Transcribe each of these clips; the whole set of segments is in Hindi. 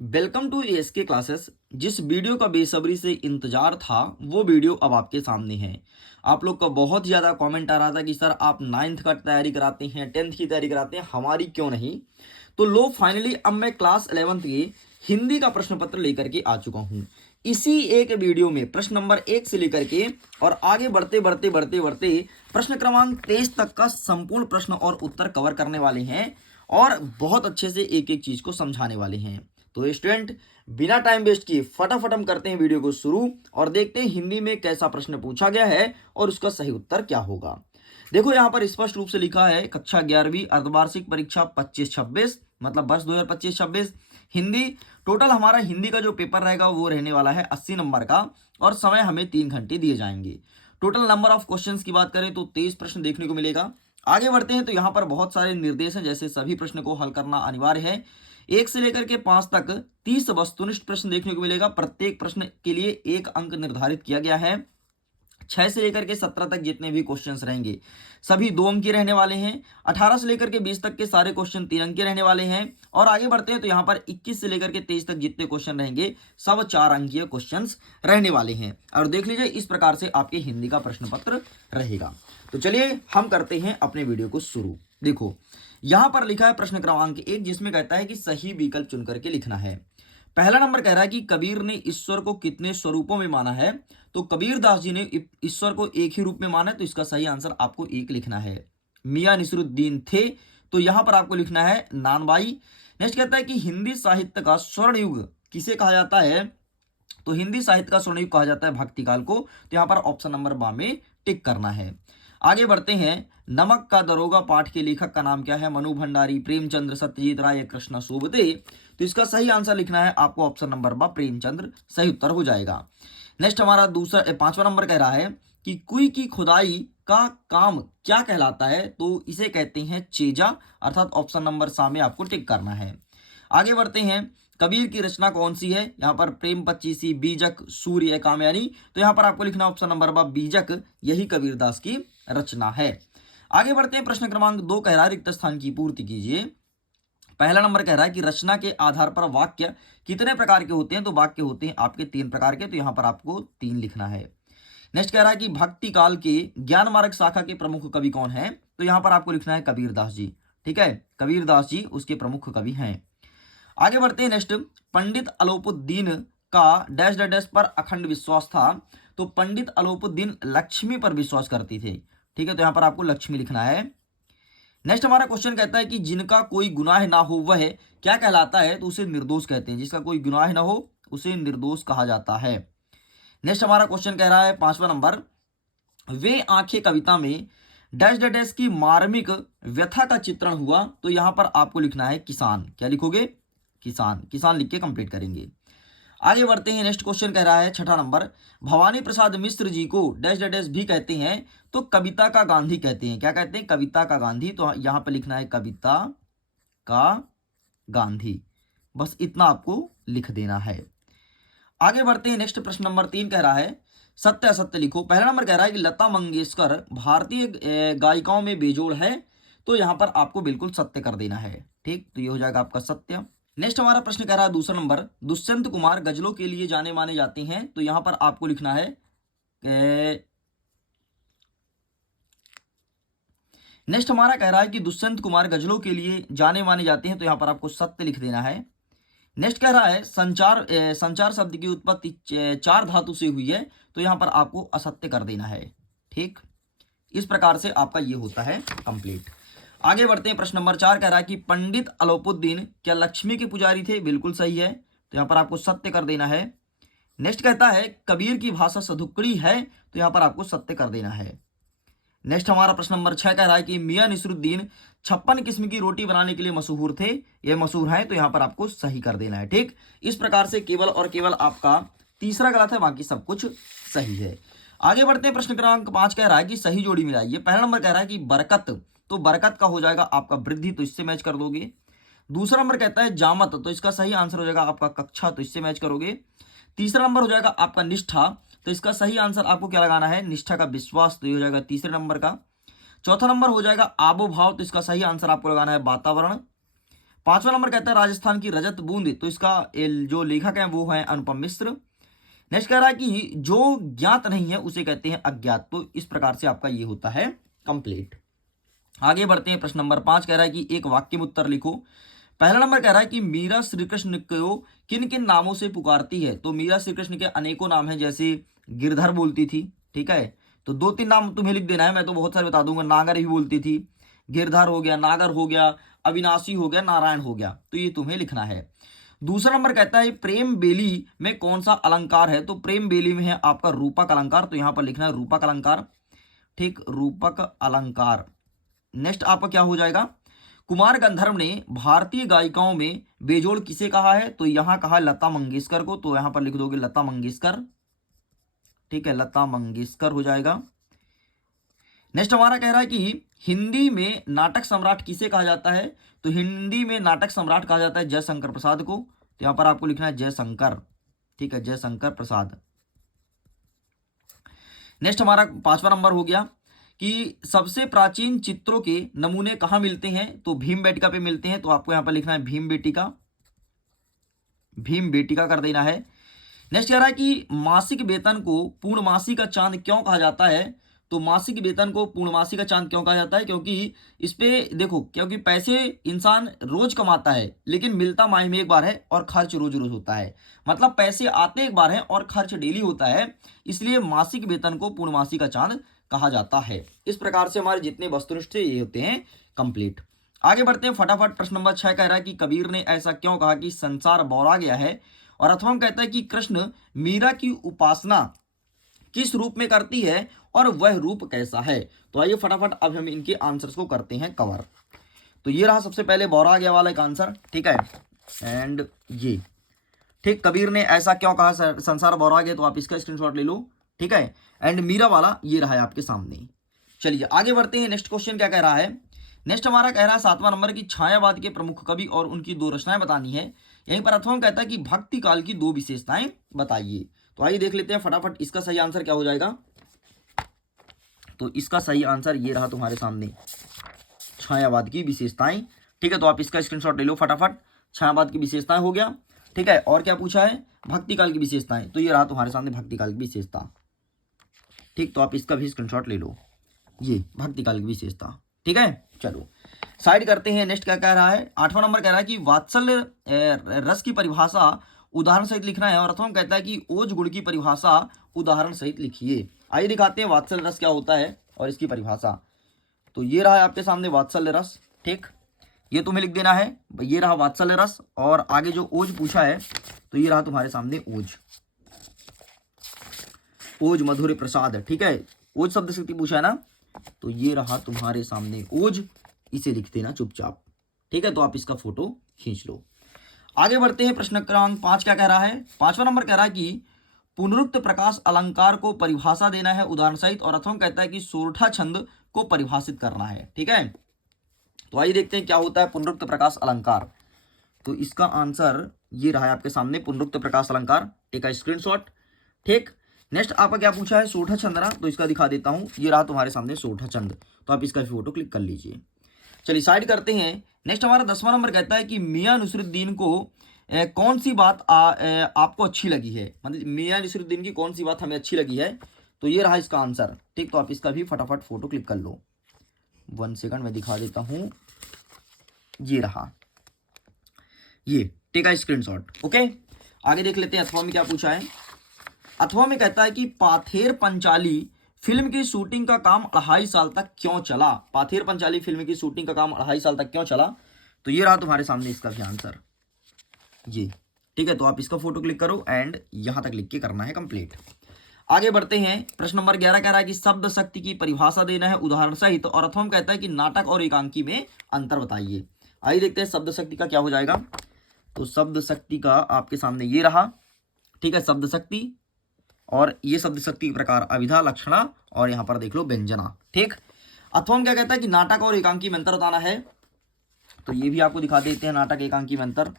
Welcome to ASK classes. जिस वीडियो का बेसब्री से इंतजार था वो वीडियो अब आपके सामने है। आप लोग का बहुत ज़्यादा कमेंट आ रहा था कि सर आप नाइन्थ का तैयारी कराते हैं, टेंथ की तैयारी कराते हैं, हमारी क्यों नहीं। तो लो फाइनली अब मैं क्लास 11th की हिंदी का प्रश्न पत्र लेकर के आ चुका हूँ। इसी एक वीडियो में प्रश्न नंबर 1 से लेकर के और आगे बढ़ते बढ़ते बढ़ते बढ़ते प्रश्न क्रमांक 23 तक का संपूर्ण प्रश्न और उत्तर कवर करने वाले हैं और बहुत अच्छे से एक एक चीज़ को समझाने वाले हैं। तो स्टूडेंट, बिना टाइम वेस्ट किए फटाफट हम करते हैं वीडियो को शुरू और देखते हैं हिंदी में कैसा प्रश्न पूछा गया है और उसका सही उत्तर क्या होगा। देखो यहाँ पर स्पष्ट रूप से लिखा है कक्षा 11वीं अर्धवार्षिक परीक्षा 25-26 मतलब वर्ष 2025-26 हिंदी। टोटल हमारा हिंदी का जो पेपर रहेगा वो रहने वाला है 80 नंबर का और समय हमें 3 घंटे दिए जाएंगे। टोटल नंबर ऑफ क्वेश्चंस की बात करें तो 23 प्रश्न देखने को मिलेगा। आगे बढ़ते हैं तो यहाँ पर बहुत सारे निर्देश हैं, जैसे सभी प्रश्न को हल करना अनिवार्य है। 1 से लेकर के 5 तक 30 वस्तुनिष्ठ प्रश्न देखने को मिलेगा। प्रत्येक प्रश्न के लिए 1 अंक निर्धारित किया गया है। 6 से लेकर के 17 तक जितने भी क्वेश्चंस रहेंगे सभी 2 अंक के रहने वाले हैं। 18 से लेकर के 20 तक के सारे क्वेश्चन 3 अंक के रहने वाले हैं। और आगे बढ़ते हैं तो यहाँ पर 21 से लेकर के 23 तक जितने क्वेश्चन रहेंगे सब 4 अंकीय क्वेश्चंस रहने वाले हैं। और देख लीजिए इस प्रकार से आपके हिंदी का प्रश्न पत्र रहेगा। तो चलिए हम करते हैं अपने वीडियो को शुरू। देखो यहाँ पर लिखा है प्रश्न क्रमांक 1, जिसमें कहता है कि सही विकल्प चुन करके लिखना है। पहला नंबर कह रहा है कि कबीर ने ईश्वर को कितने स्वरूपों में माना है। तो कबीर दास जी ने ईश्वर को एक ही रूप में माना है, तो इसका सही आंसर आपको 1 लिखना है। मियां नसीरुद्दीन थे, तो यहां पर आपको लिखना है नानबाई। नेक्स्ट कहता है कि हिंदी साहित्य का स्वर्ण युग किसे कहा जाता है। तो हिंदी साहित्य का स्वर्ण युग कहा जाता है भक्ति काल को। तो यहाँ पर ऑप्शन नंबर बा में टिक करना है। आगे बढ़ते हैं। नमक का दरोगा पाठ के लेखक का नाम क्या है। मनु भंडारी, प्रेमचंद्र, सत्यजीत राय, कृष्ण सोबते। तो इसका सही आंसर लिखना है आपको ऑप्शन नंबर बा प्रेमचंद्र, सही उत्तर हो जाएगा। नेक्स्ट हमारा दूसरा 5वां नंबर कह रहा है कि कुई की खुदाई का काम क्या कहलाता है। तो इसे कहते हैं चेजा, अर्थात ऑप्शन नंबर सा में आपको टिक करना है। आगे बढ़ते हैं। कबीर की रचना कौन सी है। यहाँ पर प्रेम पच्चीसी, बीजक, सूर्य, कामयानी। तो यहाँ पर आपको लिखना ऑप्शन नंबर बा बीजक, यही कबीरदास की रचना है। आगे बढ़ते हैं। प्रश्न क्रमांक 2 कह रहा है रिक्त स्थान की पूर्ति कीजिए। पहला नंबर कह रहा है कि रचना के आधार पर वाक्य कितने प्रकार के होते हैं। तो वाक्य होते हैं आपके 3 प्रकार के, तो यहाँ पर आपको 3 लिखना है। नेक्स्ट कह रहा है कि भक्ति काल के ज्ञान मार्ग शाखा के प्रमुख कवि कौन है। तो यहाँ पर आपको लिखना है कबीरदास जी। ठीक है, कबीरदास जी उसके प्रमुख कवि हैं। आगे बढ़ते हैं। नेक्स्ट, पंडित अलोपुद्दीन का डैश डैश पर अखंड विश्वास था। तो पंडित अलोपुद्दीन लक्ष्मी पर विश्वास करती थे। ठीक है, तो यहां पर आपको लक्ष्मी लिखना है। नेक्स्ट हमारा क्वेश्चन कहता है कि जिनका कोई गुनाह ना हो वह क्या कहलाता है। तो उसे निर्दोष कहते हैं। जिसका कोई गुनाह ना हो उसे निर्दोष कहा जाता है। नेक्स्ट हमारा क्वेश्चन कह रहा है 5वां नंबर, वे आंखें कविता में डैश डैश की मार्मिक व्यथा का चित्रण हुआ। तो यहां पर आपको लिखना है किसान। क्या लिखोगे, किसान। किसान लिख के कंप्लीट करेंगे। आगे बढ़ते हैं। नेक्स्ट क्वेश्चन कह रहा है 6वां नंबर, भवानी प्रसाद मिश्र जी को डैश डैश भी कहते हैं। तो कविता का गांधी कहते हैं। क्या कहते हैं, कविता का गांधी। तो यहां पर लिखना है कविता का गांधी, बस इतना आपको लिख देना है। आगे बढ़ते हैं। नेक्स्ट प्रश्न नंबर 3 कह रहा है सत्य असत्य लिखो। पहला नंबर कह रहा है कि लता मंगेशकर भारतीय गायिकाओं में बेजोड़ है। तो यहां पर आपको बिल्कुल सत्य कर देना है। ठीक, तो ये हो जाएगा आपका सत्य। नेक्स्ट हमारा प्रश्न कह रहा है दूसरा नंबर, दुष्यंत कुमार गजलों के लिए जाने माने जाते हैं। तो यहां पर आपको लिखना है नेक्स्ट हमारा कह रहा है कि दुष्यंत कुमार गजलों के लिए जाने माने जाते हैं। तो यहां पर आपको सत्य लिख देना है। नेक्स्ट कह रहा है संचार शब्द की उत्पत्ति 4 धातु से हुई है। तो यहां पर आपको असत्य कर देना है। ठीक, इस प्रकार से आपका ये होता है कंप्लीट। आगे बढ़ते हैं। प्रश्न नंबर 4 कह रहा है कि पंडित अलोपुद्दीन क्या लक्ष्मी के पुजारी थे। बिल्कुल सही है, तो यहां पर आपको सत्य कर देना है। नेक्स्ट कहता है कबीर की भाषा सधुकड़ी है। तो यहां पर आपको सत्य कर देना है। नेक्स्ट हमारा प्रश्न नंबर 6 कह रहा है कि मियां नसीरुद्दीन 56 किस्म की रोटी बनाने के लिए मशहूर थे। ये मशहूर है, तो यहां पर आपको सही कर देना है। ठीक, इस प्रकार से केवल और केवल आपका तीसरा गलत है, बाकी सब कुछ सही है। आगे बढ़ते हैं। प्रश्न क्रमांक 5 कह रहा है कि सही जोड़ी मिलाइए। पहला नंबर कह रहा है कि बरकत, तो बरकत का हो जाएगा आपका वृद्धि, तो इससे मैच कर दोगे। दूसरा नंबर कहता है जामत, तो इसका सही आंसर हो जाएगा आपका कक्षा, तो इससे मैच करोगे। तीसरा नंबर हो जाएगा आपका निष्ठा, तो इसका सही आंसर आपको क्या लगाना है, निष्ठा का विश्वास, तो ये हो जाएगा तीसरे नंबर का। चौथा नंबर हो जाएगा आबो भाव, तो इसका सही आंसर आपको लगाना है वातावरण। 5वां नंबर कहता है राजस्थान की रजत बूंद, तो इसका जो लेखक है वो है अनुपम मिश्र। नेक्स्ट कह रहा है कि जो ज्ञात नहीं है उसे कहते हैं अज्ञात। तो इस प्रकार से आपका ये होता है कंप्लीट। आगे बढ़ते हैं, प्रश्न नंबर 5 कह रहा है कि एक वाक्य में उत्तर लिखो। पहला नंबर कह रहा है कि मीरा श्री कृष्ण को किन किन नामों से पुकारती है। तो मीरा श्री कृष्ण के अनेकों नाम हैं, जैसे गिरधर बोलती थी, ठीक है, तो 2-3 नाम तुम्हें लिख देना है, मैं तो बहुत सारे बता दूंगा। नागर भी बोलती थी, गिरधर हो गया, नागर हो गया, अविनाशी हो गया, नारायण हो गया, तो ये तुम्हें लिखना है। दूसरा नंबर कहता है प्रेम बेली में कौन सा अलंकार है। तो प्रेम बेली में है आपका रूपक अलंकार, तो यहां पर लिखना है रूपक अलंकार, ठीक, रूपक अलंकार। नेक्स्ट आपका क्या हो जाएगा, कुमार गंधर्व ने भारतीय गायिकाओं में बेजोड़ किसे कहा है। तो यहां कहा लता मंगेशकर को, तो यहां पर लिख दोगे लता मंगेशकर, ठीक है, लता मंगेशकर हो जाएगा। नेक्स्ट हमारा कह रहा है कि हिंदी में नाटक सम्राट किसे कहा जाता है। तो हिंदी में नाटक सम्राट कहा जाता है जयशंकर प्रसाद को, तो यहां पर आपको लिखना है जयशंकर, ठीक है, जयशंकर प्रसाद। नेक्स्ट हमारा 5वां नंबर हो गया कि सबसे प्राचीन चित्रों के नमूने कहां मिलते हैं। तो भीम बेटिका पे मिलते हैं, तो आपको यहां पर लिखना है भीम बेटिका, भीम बेटिका कर देना है। नेक्स्ट कह रहा है कि मासिक वेतन को पूर्णमासी का चांद क्यों कहा जाता है। तो मासिक वेतन को पूर्णमासी का चांद क्यों कहा जाता है, क्योंकि इस पे देखो, क्योंकि पैसे इंसान रोज कमाता है लेकिन मिलता माह में एक बार है और खर्च रोज रोज होता है। मतलब पैसे आते एक बार है और खर्च डेली होता है, इसलिए मासिक वेतन को पूर्णमासी का चांद कहा जाता है। इस प्रकार से हमारे जितने वस्तुनिष्ठ ये होते हैं कंप्लीट। आगे बढ़ते हैं फटाफट। प्रश्न नंबर 6 कह रहा है कि कबीर ने ऐसा क्यों कहा कि संसार बौरा गया है। और अथवा कहता है कि कृष्ण मीरा की उपासना किस रूप में करती है और वह रूप कैसा है। तो आइए फटाफट अब हम इनके आंसर्स को करते हैं कवर। तो ये रहा सबसे पहले बौरा गया वाला एक आंसर, ठीक है, एंड ये ठीक, कबीर ने ऐसा क्यों कहा संसार बौरा गया, तो आप इसका स्क्रीनशॉट ले लो, ठीक है, एंड मीरा वाला ये रहा है आपके सामने। चलिए आगे बढ़ते हैं, नेक्स्ट क्वेश्चन क्या कह रहा है। नेक्स्ट हमारा कह रहा है 7वां नंबर की छायावाद के प्रमुख कवि और उनकी 2 रचनाएं बतानी है। यहीं पर अथवा कहता है कि भक्ति काल की 2 विशेषताएं बताइए। तो आइए देख लेते हैं फटाफट इसका सही आंसर क्या हो जाएगा। तो इसका सही आंसर ये रहा तुम्हारे सामने, छायावाद की विशेषताएं, ठीक है, तो आप इसका स्क्रीनशॉट ले लो फटाफट। छायावाद की विशेषताएं हो गया, ठीक है, और क्या पूछा है, भक्ति काल की विशेषताएं, तो ये रहा तुम्हारे सामने भक्ति काल की विशेषता, ठीक, तो आप इसका भी स्क्रीनशॉट ले लो, ये भक्ति काल की विशेषता, ठीक है। चलो साइड करते हैं, नेक्स्ट क्या कह रहा है। 8वां नंबर कह रहा है कि वात्सल्य रस की परिभाषा उदाहरण सहित लिखना है। और अथवा कहता है कि ओज गुण की परिभाषा उदाहरण सहित लिखिए। आइए दिखाते हैं वात्सल्य रस क्या होता है और इसकी परिभाषा। तो ये रहा है आपके सामने वात्सल्य रस, ठीक, ये तुम्हें लिख देना है, ये रहा वात्सल्य रस। और आगे जो ओज पूछा है तो ये रहा तुम्हारे सामने ओज, ओज मधुर प्रसाद, ठीक है, ओज शब्द शक्ति पूछा है ना, तो ये रहा तुम्हारे सामने ओज, इसे लिख देना चुपचाप, ठीक है, तो आप इसका फोटो खींच लो। आगे बढ़ते हैं, प्रश्न क्रमांक 5 क्या कह रहा है। 5वां नंबर कह रहा है कि पुनरुक्त प्रकाश अलंकार को परिभाषा देना है उदाहरण सहित। और अथवा कहता है कि सोरठा छंद को परिभाषित करना है, ठीक है। तो आइए देखते हैं क्या होता है पुनरुक्त प्रकाश अलंकार। तो इसका आंसर ये रहा है आपके सामने, पुनरुक्त प्रकाश अलंकार, ठीक है, स्क्रीनशॉट, ठीक। नेक्स्ट आपका क्या पूछा है, सोरठा छंद ना, तो इसका दिखा देता हूं, ये रहा तुम्हारे सामने सोरठा छंद, तो आप इसका फोटो क्लिक कर लीजिए। चलिए साइड करते हैं। नेक्स्ट हमारा 10वां नंबर कहता है कि मियां नुसरुद्दीन को कौन सी बात आपको अच्छी लगी है, मतलब मियां नुसरुद्दीन की कौन सी बात हमें अच्छी लगी है। तो ये रहा इसका आंसर, ठीक, तो आप इसका भी फटाफट फोटो क्लिक कर लो। 1 सेकंड में दिखा देता हूं, ये रहा ये, ठीक है, स्क्रीनशॉट, ओके। आगे देख लेते हैं अथवा में क्या पूछा है। अथवा में कहता है कि पाथेर पंचाली फिल्म की शूटिंग का काम 2.5 साल तक क्यों चला। पाथेर पंचाली फिल्म की शूटिंग का काम 2.5 साल तक क्यों चला। तो ये रहा तुम्हारे सामने इसका भी आंसर, ये, ठीक है, तो आप इसका फोटो क्लिक करो एंड यहां तक लिख के करना है कंप्लीट। आगे बढ़ते हैं, प्रश्न नंबर 11 कह रहा है कि शब्द शक्ति की परिभाषा देना है उदाहरण सहित। और अथवा कहता है कि नाटक और एकांकी में अंतर बताइए। आइए देखते हैं शब्द शक्ति का क्या हो जाएगा। तो शब्द शक्ति का आपके सामने ये रहा, ठीक है, शब्द शक्ति, और ये शब्द शक्ति के प्रकार अभिधा, लक्षणा और यहाँ पर देख लो व्यंजना, ठीक। अथवा क्या कहता है कि नाटक और एकांकी में अंतर बताना है। तो ये भी आपको दिखा देते हैं नाटक एकांकी में अंतर।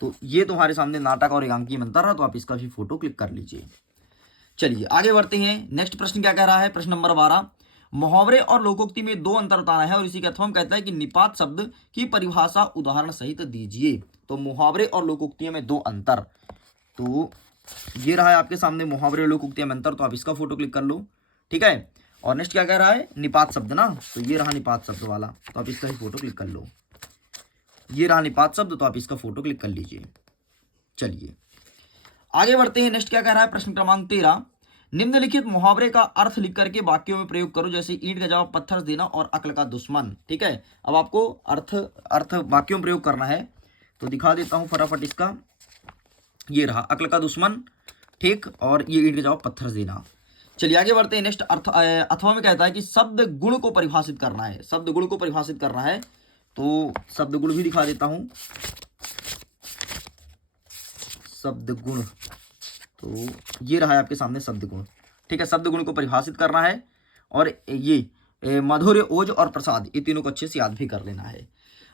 तो ये तुम्हारे सामने नाटक और एकांकी में अंतर है, तो आप इसका भी फोटो क्लिक कर लीजिए। चलिए आगे बढ़ते हैं, नेक्स्ट प्रश्न क्या कह रहा है। प्रश्न नंबर 12, मुहावरे और लोकोक्ति में दो अंतर बताना है और इसी के अथवा में कहता है कि निपात शब्द की परिभाषा उदाहरण सहित दीजिए। तो मुहावरे और लोकोक्तियों में दो अंतर, तो ये रहा है आपके सामने मुहावरे और लोकोक्तियों में अंतर, तो आप इसका फोटो क्लिक कर लो। ठीक है, और नेक्स्ट क्या कह रहा है, निपात शब्द ना, तो ये रहा निपात शब्द वाला, तो आप इसका ही फोटो क्लिक कर लो। ये रहा निपात शब्द, तो आप इसका फोटो क्लिक कर लीजिए। चलिए आगे बढ़ते हैं। नेक्स्ट क्या कह रहा है, प्रश्न क्रमांक 13, निम्नलिखित मुहावरे का अर्थ लिख करके वाक्यों में प्रयोग करो, जैसे ईंट का जवाब पत्थर देना और अक्ल का दुश्मन। ठीक है, अब आपको अर्थ वाक्यों में प्रयोग करना है, तो दिखा देता हूं फटाफट इसका। ये रहा अक्ल का दुश्मन, ठीक, और ये ईंट का जवाब पत्थर देना। चलिए आगे बढ़ते हैं। नेक्स्ट अर्थ अथवा में कहता है कि शब्द गुण को परिभाषित करना है, शब्द गुण को परिभाषित करना है, तो शब्द गुण भी दिखा देता हूं। शब्द गुण, तो ये रहा है आपके सामने शब्द गुण। ठीक है, शब्द गुण को परिभाषित करना है, और ये मधुर, ओज और प्रसाद, ये तीनों को अच्छे से याद भी कर लेना है।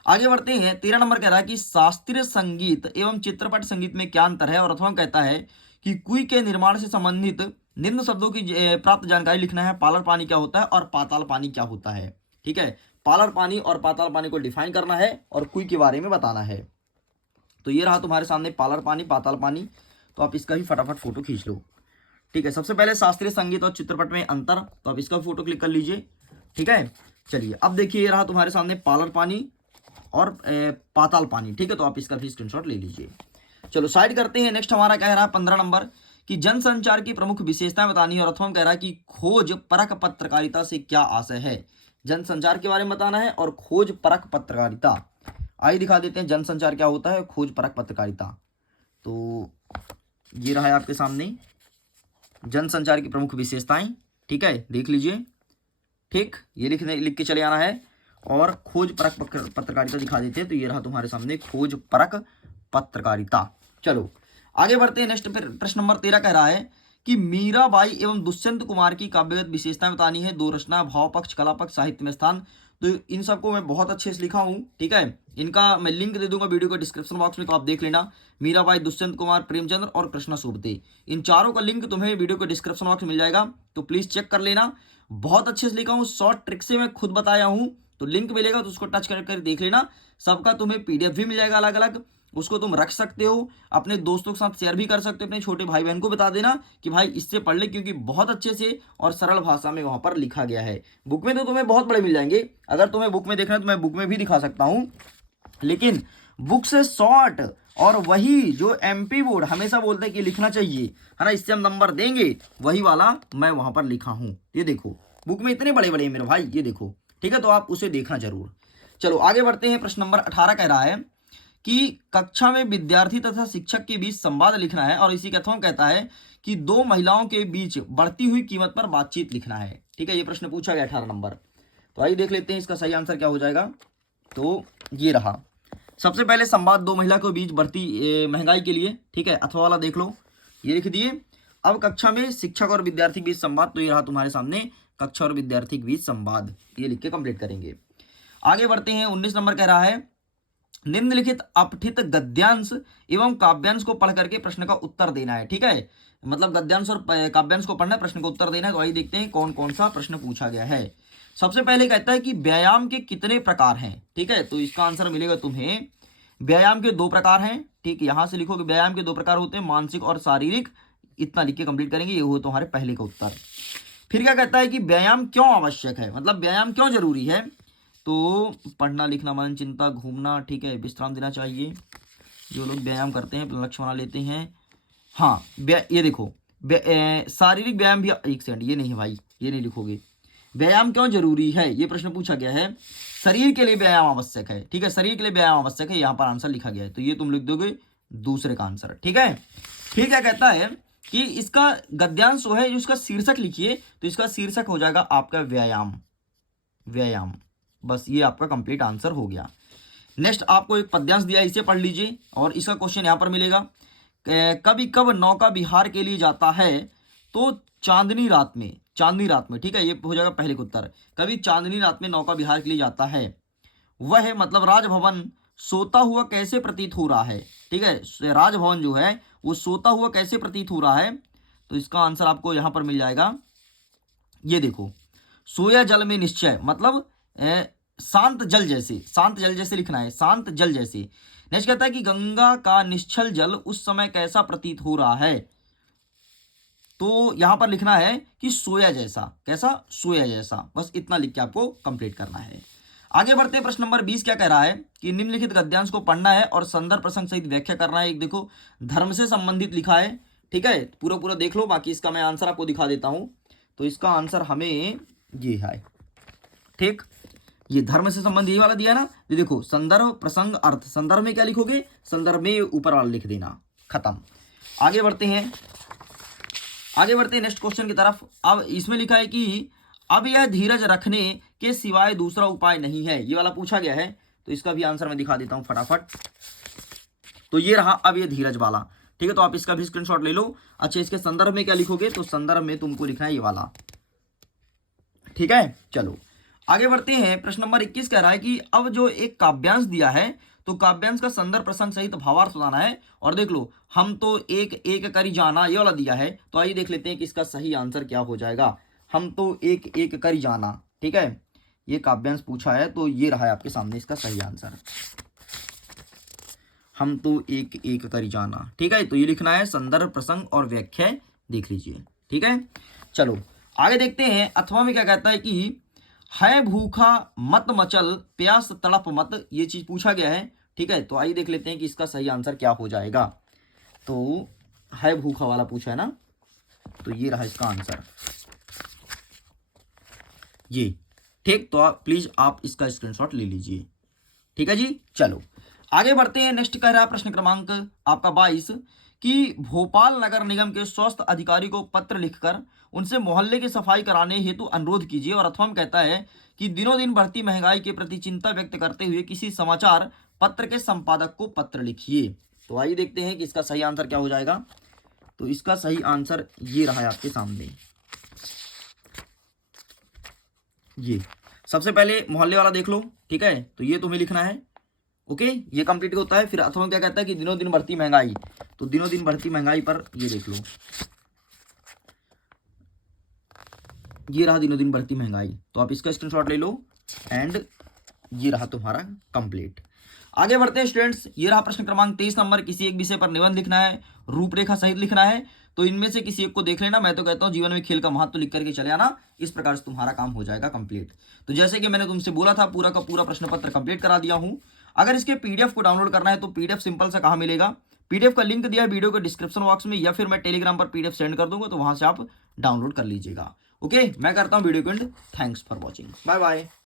आगे बढ़ते हैं। 13 नंबर कह रहा है कि शास्त्रीय संगीत एवं चित्रपट संगीत में क्या अंतर है, और अथवा कहता है कि कुई के निर्माण से संबंधित निम्न शब्दों की प्राप्त जानकारी लिखना है। पालर पानी क्या होता है और पाताल पानी क्या होता है। ठीक है, पालर पानी और पाताल पानी को डिफाइन करना है और कुई के बारे में बताना है। तो ये रहा तुम्हारे सामने पालर पानी, पाताल पानी, तो आप इसका ही फटाफट फोटो खींच लो। ठीक है, सबसे पहले शास्त्रीय संगीत और चित्रपट में अंतर, तो आप इसका फोटो क्लिक कर लीजिए। ठीक है, चलिए अब देखिए, ये रहा तुम्हारे सामने पालर पानी और पाताल पानी। ठीक है, तो आप इसका भी स्क्रीनशॉट ले लीजिए। चलो साइड करते हैं। नेक्स्ट हमारा कह रहा है 15 नंबर कि जनसंचार की प्रमुख विशेषताएं बतानी है, और अथवा कह रहा है कि खोज परख पत्रकारिता से क्या आशय है। जनसंचार के बारे में बताना है और खोज परख पत्रकारिता। आइए दिखा देते हैं जनसंचार क्या होता है, खोज परख पत्रकारिता। तो ये रहा है आपके सामने जनसंचार की प्रमुख विशेषताएं। ठीक है, देख लीजिए। ठीक, ये लिख के चले आना है, और खोज परख पत्रकारिता दिखा देते हैं। तो ये रहा तुम्हारे सामने खोज परख पत्रकारिता। चलो आगे बढ़ते हैं। नेक्स्ट प्रश्न नंबर 13 कह रहा है कि मीराबाई एवं दुष्यंत कुमार की काव्यगत विशेषताएं बतानी है। दो रचना, भाव पक्ष, कला पक्ष, साहित्य में स्थान। तो इन सबको मैं बहुत अच्छे से लिखा हूँ। ठीक है, इनका मैं लिंक दे दूंगा वीडियो के डिस्क्रिप्शन बॉक्स में, तो आप देख लेना। मीराबाई, दुष्यंत कुमार, प्रेमचंद्र और कृष्णा सोबते, इन चारों का लिंक तुम्हें वीडियो के डिस्क्रिप्शन बॉक्स में मिल जाएगा, तो प्लीज चेक कर लेना। बहुत अच्छे से लिखा हूँ, शॉर्ट ट्रिक से मैं खुद बताया हूँ, तो लिंक मिलेगा तो उसको टच कर देख लेना। सबका तुम्हें पीडीएफ भी मिल जाएगा अलग अलग, उसको तुम रख सकते हो, अपने दोस्तों के साथ शेयर भी कर सकते हो, अपने छोटे भाई बहन को बता देना कि भाई इससे पढ़ ले, क्योंकि बहुत अच्छे से और सरल भाषा में वहां पर लिखा गया है। बुक में तो तुम्हें बहुत बड़े मिल जाएंगे, अगर तुम्हें बुक में देखना है तो मैं बुक में भी दिखा सकता हूं, लेकिन बुक से शॉर्ट और वही जो एमपी बोर्ड हमेशा बोलते हैं कि लिखना चाहिए, है ना, इससे हम नंबर देंगे, वही वाला मैं वहां पर लिखा हूं। ये देखो, बुक में इतने बड़े बड़े हैं मेरे भाई, ये देखो। ठीक है, तो आप उसे देखना जरूर। चलो आगे बढ़ते हैं। प्रश्न नंबर 18 कह रहा है कि कक्षा में विद्यार्थी तथा शिक्षक के बीच संवाद लिखना है, और इसी के अथवा कहता है कि दो महिलाओं के बीच बढ़ती हुई कीमत पर बातचीत लिखना है। ठीक है, ये प्रश्न पूछा गया 18 नंबर। तो आइए देख लेते हैं इसका सही आंसर क्या हो जाएगा। तो ये रहा, सबसे पहले संवाद दो महिला के बीच बढ़ती महंगाई के लिए। ठीक है, अथवा वाला देख लो, ये लिख दिए। अब कक्षा में शिक्षक और विद्यार्थी के बीच संवाद, तो ये रहा तुम्हारे सामने कक्षा और विद्यार्थी के बीच संवाद, ये लिख के कंप्लीट करेंगे। आगे बढ़ते हैं। 19 नंबर कह रहा है निम्नलिखित अपठित गद्यांश एवं काव्यांश को पढ़ करके प्रश्न का उत्तर देना है। ठीक है, मतलब गद्यांश और काव्यांश को पढ़ना है, प्रश्न का उत्तर देना है। तो आइए देखते हैं कौन कौन सा प्रश्न पूछा गया है। सबसे पहले कहता है कि व्यायाम के कितने प्रकार हैं। ठीक है, तो इसका आंसर मिलेगा तुम्हें, व्यायाम के 2 प्रकार हैं। ठीक, यहां से लिखोगे व्यायाम के 2 प्रकार होते हैं, मानसिक और शारीरिक। इतना लिख के कंप्लीट करेंगे, ये हो तुम्हारे पहले का उत्तर। फिर क्या कहता है कि व्यायाम क्यों आवश्यक है, मतलब व्यायाम क्यों जरूरी है। तो पढ़ना, लिखना, मन, चिंता, घूमना, ठीक है, विश्राम देना चाहिए। जो लोग व्यायाम करते हैं अपना लक्ष्य बना लेते हैं। हाँ, ये देखो, शारीरिक व्यायाम भी, एक सेकंड, ये नहीं है भाई, ये नहीं लिखोगे। व्यायाम क्यों जरूरी है, ये प्रश्न पूछा गया है। शरीर के लिए व्यायाम आवश्यक है। ठीक है, शरीर के लिए व्यायाम आवश्यक है, यहाँ पर आंसर लिखा गया है, तो ये तुम लिख दोगे दूसरे का आंसर। ठीक है, फिर क्या कहता है कि इसका गद्यांश जो है, इसका शीर्षक लिखिए, तो इसका शीर्षक हो जाएगा आपका व्यायाम। व्यायाम, बस ये आपका कंप्लीट आंसर हो गया। नेक्स्ट आपको एक पद्यांश दिया, इसे पढ़ लीजिए, और इसका क्वेश्चन यहां पर मिलेगा। कभी कब नौका विहार के लिए जाता है, तो चांदनी रात में, चांदनी रात में। ठीक है, ये हो जाएगा पहले का उत्तर। कभी चांदनी रात में नौका विहार के लिए जाता है, वह मतलब राजभवन सोता हुआ कैसे प्रतीत हो रहा है। ठीक है, राजभवन जो है वो सोता हुआ कैसे प्रतीत हो रहा है, तो इसका आंसर आपको यहां पर मिल जाएगा। ये देखो, सोया जल में निश्चय मतलब शांत जल जैसे, शांत जल जैसे लिखना है, शांत जल जैसे। नेक्स्ट कहता है कि गंगा का निश्चल जल उस समय कैसा प्रतीत हो रहा है, तो यहां पर लिखना है कि सोया जैसा। कैसा? सोया जैसा। बस इतना लिख के आपको कंप्लीट करना है। आगे बढ़ते हैं, प्रश्न नंबर 20 क्या कह रहा है कि निम्नलिखित गद्यांश को पढ़ना है और संदर्भ प्रसंग सहित व्याख्या करना है। एक देखो धर्म से संबंधित लिखा है, ठीक है, पूरा पूरा देख लो, बाकी इसका मैं आंसर आपको दिखा देता हूं। तो इसका आंसर हमें ये है, ठीक, ये धर्म से संबंधित ये वाला दिया ना, ये देखो संदर्भ प्रसंग अर्थ, संदर्भ में क्या लिखोगे, संदर्भ में ऊपर वाला लिख देना, खत्म। आगे बढ़ते हैं, आगे बढ़ते हैं नेक्स्ट क्वेश्चन की तरफ। अब इसमें लिखा है कि अब यह धीरज रखने के सिवाय दूसरा उपाय नहीं है, ये वाला पूछा गया है। तो इसका भी आंसर मैं दिखा देता हूं फटाफट। तो ये रहा अब ये धीरज वाला, ठीक है, तो आप इसका भी स्क्रीनशॉट ले लो। अच्छा, इसके संदर्भ में क्या लिखोगे, तो संदर्भ में तुमको लिखना है ये वाला, ठीक है। चलो आगे बढ़ते हैं, प्रश्न नंबर 21 कह रहा है कि अब जो एक काव्यांश दिया है, तो काव्यांश का संदर्भ प्रसंग सहित भावार्थ बताना है। और देख लो हम तो एक एक करी जाना ये वाला दिया है, तो आइए देख लेते हैं कि इसका सही आंसर क्या हो जाएगा। हम तो एक एक करी जाना, ठीक है, ये काव्यांश पूछा है, तो ये रहा है आपके सामने इसका सही आंसर, हम तो एक एक करी जाना, ठीक है। तो ये लिखना है संदर्भ प्रसंग और व्याख्या देख लीजिए, ठीक है। चलो आगे देखते हैं, अथवा में क्या कहता है कि है भूखा मत मचल प्यास तड़प मत, ये चीज पूछा गया है, ठीक है। तो आइए देख लेते हैं कि इसका सही आंसर क्या हो जाएगा। तो है भूखा वाला पूछा है ना, तो ये रहा इसका आंसर, ये, ठीक। तो आप प्लीज आप इसका स्क्रीनशॉट ले लीजिए, ठीक है जी। चलो आगे बढ़ते हैं, नेक्स्ट कह रहा है प्रश्न क्रमांक आपका 22 कि भोपाल नगर निगम के स्वास्थ्य अधिकारी को पत्र लिखकर उनसे मोहल्ले की सफाई कराने हेतु अनुरोध कीजिए। और अथवा कहता है कि दिनों दिन बढ़ती महंगाई के प्रति चिंता व्यक्त करते हुए किसी समाचार पत्र के संपादक को पत्र लिखिए। तो आइए देखते हैं कि इसका सही आंसर क्या हो जाएगा। तो इसका सही आंसर ये रहा है आपके सामने, ये सबसे पहले मोहल्ले वाला देख लो, ठीक है। तो ये तुम्हें लिखना है, ओके, ये कंप्लीट होता है। फिर अथवा क्या कहता है कि दिनों दिन बढ़ती महंगाई, तो दिनों दिन बढ़ती महंगाई पर ये देख लो, ये रहा दिनों दिन बढ़ती महंगाई। तो आप इसका स्क्रीनशॉट ले लो एंड ये रहा तुम्हारा कंप्लीट। आगे बढ़ते हैं स्टूडेंट्स, ये रहा प्रश्न क्रमांक 23 नंबर, किसी एक विषय पर निबंध लिखना है, रूपरेखा सहित लिखना है। तो इनमें से किसी एक को देख लेना, मैं तो कहता हूं जीवन में खेल का महत्व लिख करके चले आना, इस प्रकार से तुम्हारा काम हो जाएगा कंप्लीट। तो जैसे कि मैंने तुमसे बोला था, पूरा का पूरा प्रश्न पत्र कंप्लीट करा दिया हूं। अगर इसके पीडीएफ को डाउनलोड करना है तो पीडीएफ सिंपल सा कहाँ मिलेगा, पीडीएफ का लिंक दिया है वीडियो के डिस्क्रिप्शन बॉक्स में, या फिर मैं टेलीग्राम पर पीडीएफ सेंड कर दूंगा, तो वहां से आप डाउनलोड कर लीजिएगा। ओके, मैं करता हूँ वीडियो को end. Thanks for watching, bye bye.